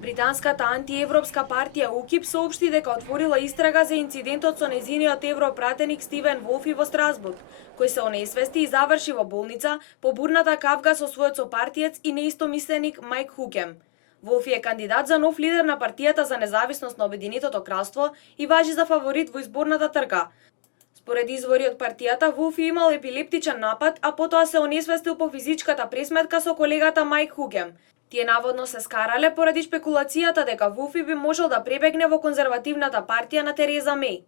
Британската антиевропска партија УКИП соопшти дека отворила истрага за инцидентот со незиниот европратеник Стивен Волфи во Страсбург, кој се онесвести и заврши во болница по бурната кавга со својот сопартиец и неистомисленик Мајк Хукем. Волфи е кандидат за нов лидер на партијата за независност на Обединетото кралство и важи за фаворит во изборната трка. Според извори од партијата, Волфи имал епилептичен напад, а потоа се онесвестил по физичката пресметка со колегата Мајк Хукем. Тие наводно се скарале поради шпекулацијата дека Волфи би можел да пребегне во конзервативната партија на Тереза Меј.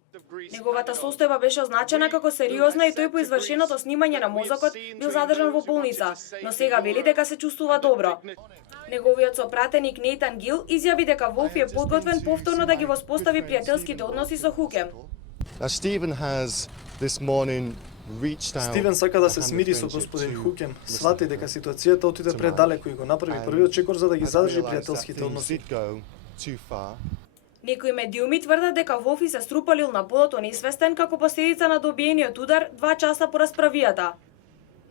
Неговата состојба беше означена како сериозна и тој по извршеното снимање на мозокот бил задржан во болница, но сега вели дека се чувствува добро. Неговиот сопратеник Нейтан Гил изјави дека Волфи е подготвен повторно да ги воспостави пријателските односи со Хукем. Стивен сака да се смири со господин Хукем, свати дека ситуацијата отиде предалеку и го направи првиот чекор за да ги задржи пријателските односи. Некои медиуми тврдат дека Волфи се струпалил на подот онесвестен како последица на добиениот удар 2 часа по расправијата.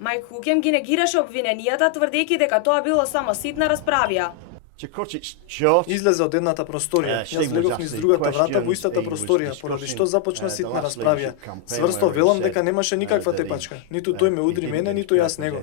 Мајк Хукем ги негираше обвиненијата, тврдејќи дека тоа било само ситна расправија. Излезе од едната просторија, јас влегов низ другата врата во истата просторија, поради што започна ситна расправија. Сврсто велам дека немаше никаква тепачка, ниту тој ме удри мене, ниту јас него.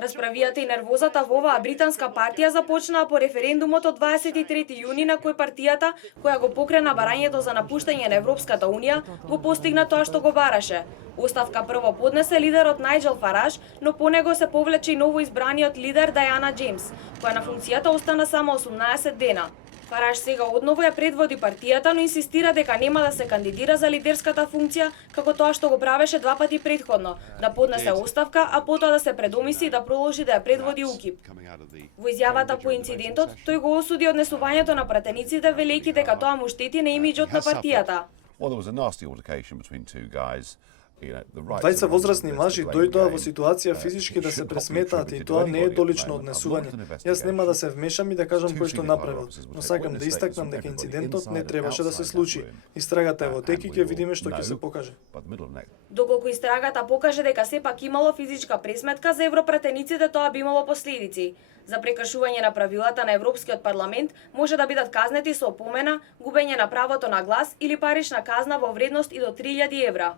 Расправијата и нервозата во оваа британска партија започнаа по референдумот од 23 јуни на кој партијата, која го покрена барањето за напуштање на Европската унија, го постигна тоа што го бараше. Оставка прво поднесе лидерот Најджел Фараж, но по него се повлече и новоизбраниот лидер Дајана Џејмс, која на функцијата остана само 18 дена. Фараж сега одново ја предводи партијата, но инсистира дека нема да се кандидира за лидерската функција, како тоа што го правеше 2 пати претходно, да поднесе оставка, а потоа да се предомисли и да продолжи да ја предводи УКИП. Во изјавата по инцидентот, тој го осуди однесувањето на пратениците, велејќи дека тоа му штети на имиџот на партијата. Двајца возрастни мажи дојдоа во ситуација физички да се пресметаат и тоа не е долично однесување. Јас нема да се вмешам и да кажам кој што направил, но сакам да истакнам дека инцидентот не требаше да се случи. Истрагата е во тек и ќе видиме што ќе се покаже. Доколку истрагата покаже дека сепак имало физичка пресметка за европратениците, тоа би имало последици. За прекршување на правилата на Европскиот парламент може да бидат казнети со опомена, губење на правото на глас или парична казна во вредност и до 3000 евра.